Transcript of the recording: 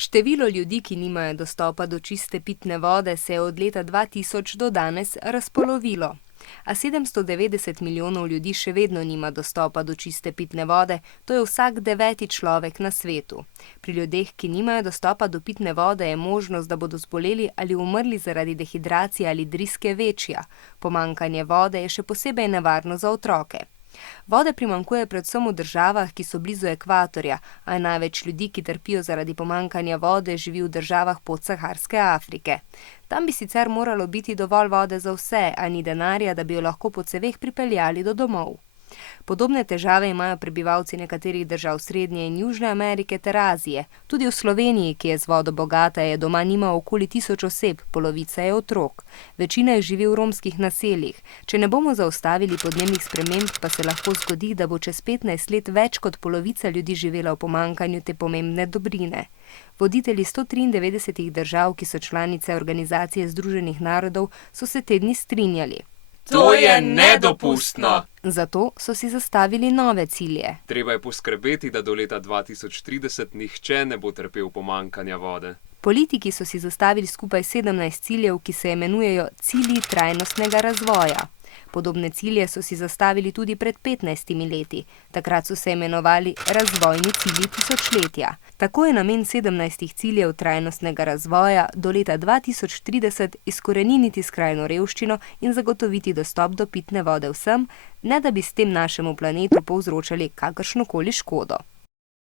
Število ljudi, ki nimajo dostopa do čiste pitne vode, se je od leta 2000 do danes razpolovilo. A 790 milijonov ljudi še vedno nima dostopa do čiste pitne vode, to je vsak 9. človek na svetu. Pri ljudeh, ki nimajo dostopa do pitne vode, je možnost, da bodo zboleli ali umrli zaradi dehidracije ali driske večja. Pomanjkanje vode je še posebej nevarno za otroke. Vode primanjkuje predvsem v državah, ki so blizu ekvatorja, a največ ljudi, ki trpijo zaradi pomanjkanja vode, živi v državah podsaharske Afrike. Tam bi sicer moralo biti dovolj vode za vse, a ni denarja, da bi jo lahko po ceveh pripeljali do domov. Podobne težave imajo prebivalci nekaterih držav Srednje in Južne Amerike ter Azije. Tudi v Sloveniji, ki je z vodo bogata, je doma nima okoli 1000 oseb, polovica je otrok. Večina jih živi v romskih naseljih. Če ne bomo zaustavili podnebnih sprememb, pa se lahko zgodi, da bo čez 15 let več kot polovica ljudi živela v pomanjkanju te pomembne dobrine. Voditelji 193 držav, ki so članice Organizacije združenih narodov, so se te dni strinjali. To je nedopustno! Zato so si zastavili nove cilje. Treba je poskrbeti, da do leta 2030 nihče ne bo trpel pomanjkanja vode. Politiki so si zastavili skupaj 17 ciljev, ki se imenujejo cilji trajnostnega razvoja. Podobne cilje so si zastavili tudi pred 15 leti. Takrat so se imenovali razvojni cilji tisočletja. Tako je namen 17 ciljev trajnostnega razvoja do leta 2030 izkoreniniti skrajno revščino in zagotoviti dostop do pitne vode vsem, ne da bi s tem našemu planetu povzročali kakršnokoli škodo.